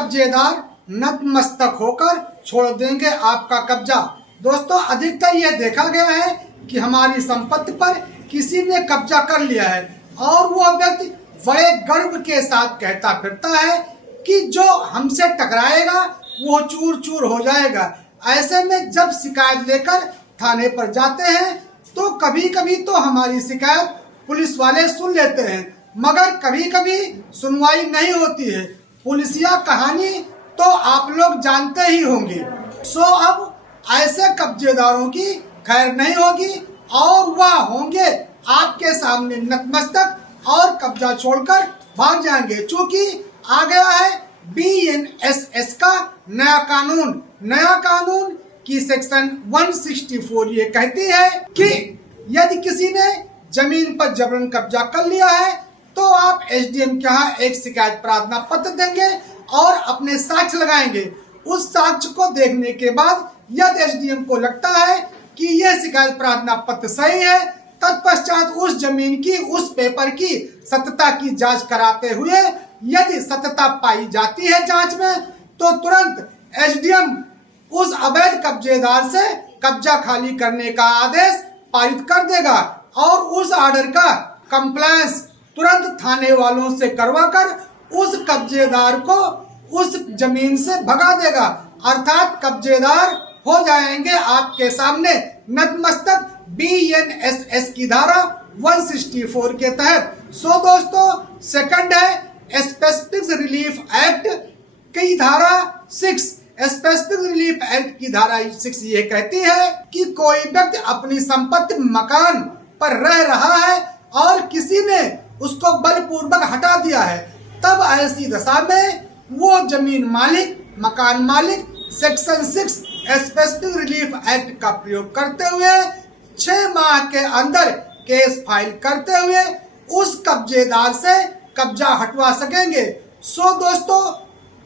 कब्जेदार नतमस्तक होकर छोड़ देंगे आपका कब्जा। दोस्तों, अधिकतर यह देखा गया है कि हमारी संपत्ति पर किसी ने कब्जा कर लिया है और वह व्यक्ति बड़े गर्व के साथ कहता फिरता है कि जो हमसे टकराएगा वो चूर चूर हो जाएगा। ऐसे में जब शिकायत लेकर थाने पर जाते हैं तो कभी कभी तो हमारी शिकायत पुलिस वाले सुन लेते हैं, मगर कभी कभी सुनवाई नहीं होती है। पुलिसिया कहानी तो आप लोग जानते ही होंगे। सो अब ऐसे कब्जेदारों की खैर नहीं होगी और वह होंगे आपके सामने नतमस्तक और कब्जा छोड़कर भाग जाएंगे। चूंकि आ गया है BNSS का नया कानून की सेक्शन 164 ये कहती है कि यदि किसी ने जमीन पर जबरन कब्जा कर लिया है तो आप SDM के यहाँ एक शिकायत प्रार्थना पत्र देंगे और अपने साक्ष्य लगाएंगे। उस साक्ष्य को देखने के बाद यदि SDM को लगता है कि यह शिकायत प्रार्थना पत्र सही है, तत्पश्चात उस जमीन की, उस पेपर की सत्यता की जांच कराते हुए यदि सत्यता पाई जाती है जांच में, तो तुरंत SDM उस अवैध कब्जेदार से कब्जा खाली करने का आदेश पारित कर देगा और उस ऑर्डर का कंप्लायंस तुरंत थाने वालों से करवाकर उस कब्जेदार को उस जमीन से भगा देगा। अर्थात कब्जेदार हो जाएंगे आपके सामने नतमस्तक BNSS की धारा 164 के तहत। सो दोस्तों, सेकंड है स्पेसिफिक रिलीफ एक्ट की धारा 6। स्पेसिफिक रिलीफ एक्ट की धारा 6 ये कहती है कि कोई व्यक्ति अपनी संपत्ति मकान पर रह रहा है और किसी ने उसको बलपूर्वक हटा दिया है, तब ऐसी दशा में वो जमीन मालिक, मकान मालिक सेक्शन 6 स्पेसिफिक रिलीफ एक्ट का प्रयोग करते हुए 6 माह के अंदर केस फाइल करते हुए उस कब्जेदार से कब्जा हटवा सकेंगे। सो दोस्तों,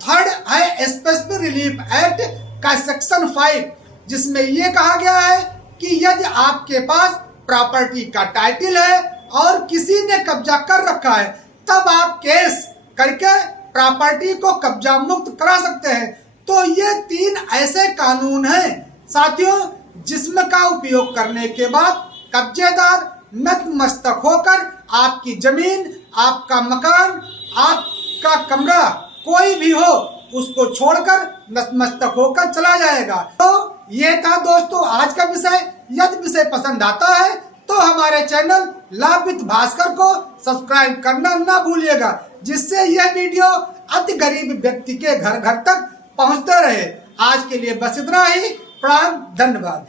थर्ड है स्पेसिफिक रिलीफ एक्ट का सेक्शन 5, जिसमें यह कहा गया है कि यदि आपके पास प्रॉपर्टी का टाइटल है और किसी ने कब्जा कर रखा है, तब आप केस करके प्रॉपर्टी को कब्जा मुक्त करा सकते हैं। तो ये 3 ऐसे कानून हैं साथियों, जिसमें का उपयोग करने के बाद कब्जेदार नतमस्तक होकर आपकी जमीन, आपका मकान, आपका कमरा कोई भी हो उसको छोड़कर नतमस्तक होकर चला जाएगा। तो ये था दोस्तों आज का विषय। यदि विषय पसंद आता है तो हमारे चैनल लाभ विद भास्कर को सब्सक्राइब करना ना भूलिएगा, जिससे यह वीडियो अति गरीब व्यक्ति के घर घर तक पहुंचते रहे। आज के लिए बस इतना ही। प्रणाम, धन्यवाद।